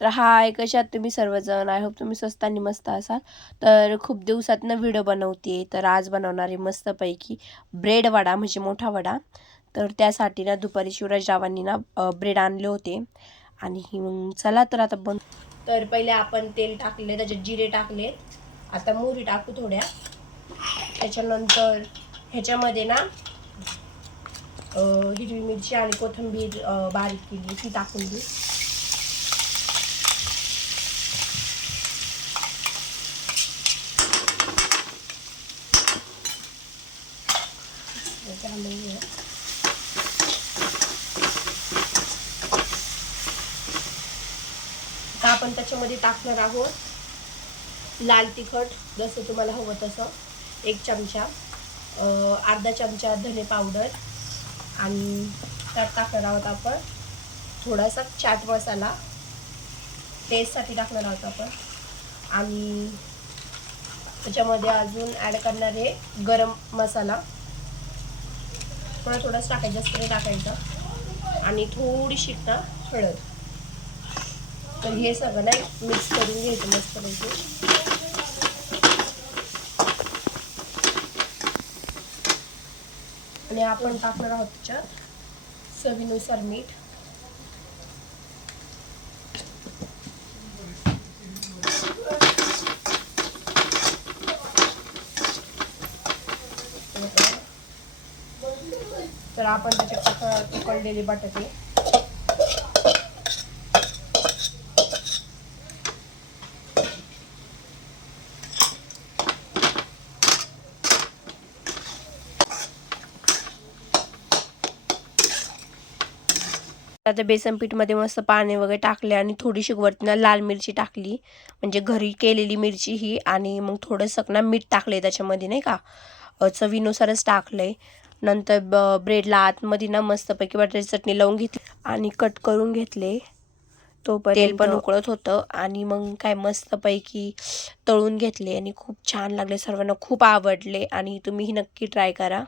तर हाय कशात तुम्ही सर्वजण आय होप तुम्ही स्वस्त आणि मस्त असाल. तर खूप दिवसातनं व्हिडिओ बनवते तर आज बनवणारे मस्तपैकी ब्रेड वडा म्हणजे मोठा वडा. तर त्यासाठी ना दुपारी शिवराजरावांनी ना ब्रेड आणले होते. आणि मग चला तर आता बन तर पहिले आपण तेल टाकले त्याच्यात जिरे टाकले. आता मोहरी टाकू थोड्या. त्याच्यानंतर ह्याच्यामध्ये ना हिरवी मिरची आणि कोथिंबीर बारीक केली ती टाकून देऊ त्याच्यामध्ये आता आपण त्याच्यामध्ये टाकणार आहोत. लाल तिखट जसं तुम्हाला हवं तसं. एक चमचा अर्धा चमचा धने पावडर. आणि त्यात टाकणार आहोत आपण थोडासा चाट मसाला. टेस्टसाठी टाकणार आहोत आपण. आणि त्याच्यामध्ये अजून ॲड करणार आहे गरम मसाला. थोडा थोडाच टाकायचं जास्त टाकायचं. आणि थोडीशी ना हळद. तर हे सगळं मिक्स करून घ्यायचं मस्तपैकी. आणि आपण टाकणार आहोत त्याच्यात चवीनुसार मीठ. तर आपण त्याच्यात उकळलेली बटाटे. आता बेसन पीठमध्ये मस्त पाणी वगैरे टाकले आणि थोडीशी वरतीनं लाल मिरची टाकली. म्हणजे घरी केलेली मिरची ही आणि मग थोडंसं ना मीठ टाकले त्याच्यामध्ये नाही का? चवीनुसारच टाकलं टाकले नंतर ब ब्रेडला आतमध्ये ना मस्तपैकी बटाट्याची चटणी लावून घेतली आणि कट करून घेतले. तो तेल पण उकळत होतं आणि मग काय मस्तपैकी तळून घेतले आणि खूप छान लागले. सर्वांना खूप आवडले आणि तुम्हीही नक्की ट्राय करा.